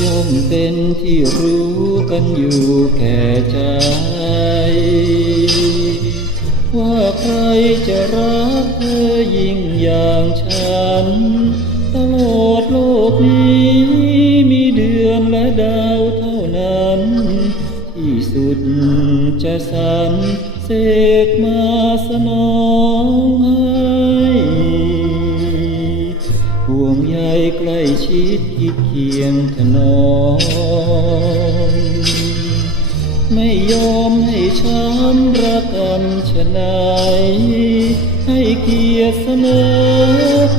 ย่อมเป็นที่รู้กันอยู่แก่ใจ ว่าใครจะรักเธอยิ่งอย่างฉัน ตลอดโลกนี้มีเดือนและดาวเท่านั้น ที่สุดจะสรรเสกมาสนองให้ ใยใกล้ชิดคิดเคียงถนอมไม่ยอมให้ช้ำระกำชะนายให้เกียรติเสมอ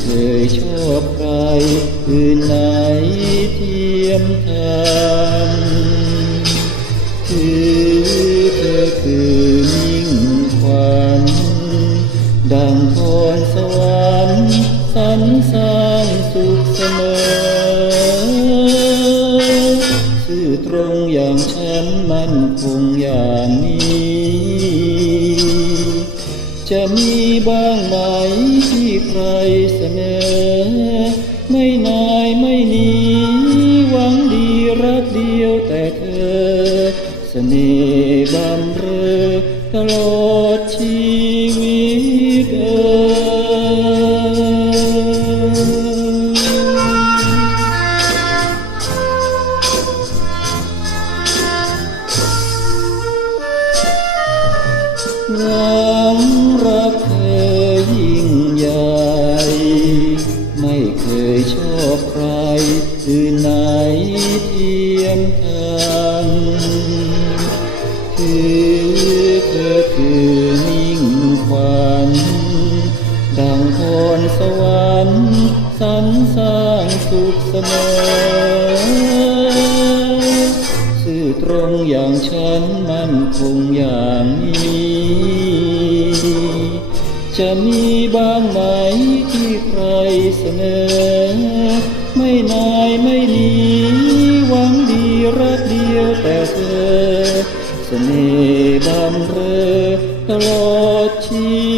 เคยชอบใครอื่นไหนเทียมทันคือเธอคือมิ่งขวัญดังพรสวรรค์สรรสร้างสุขเสมอซื่อตรงอย่างฉันมั่นคงอย่างนี้ จะมีบ้างไหมที่ ใครเสนอ ไม่นายไม่หนีหวังดีรักเดียวแต่เธอเสน่ห์บำเรอตลอดชีวิตเอ่ยหวังรั ยมทันคือเธอคือมิ่งขวัญดังพรสวรรค์สรรสร้างสุขเสมอซื่อตรงอย่างฉันมั่นคงอย่างนี้ จะมีบ้างไหมที่ใครเสนอ ไม่นายไม่หนี รักเดียวแต่เธอเสน่ห์บำเรอตลอดชี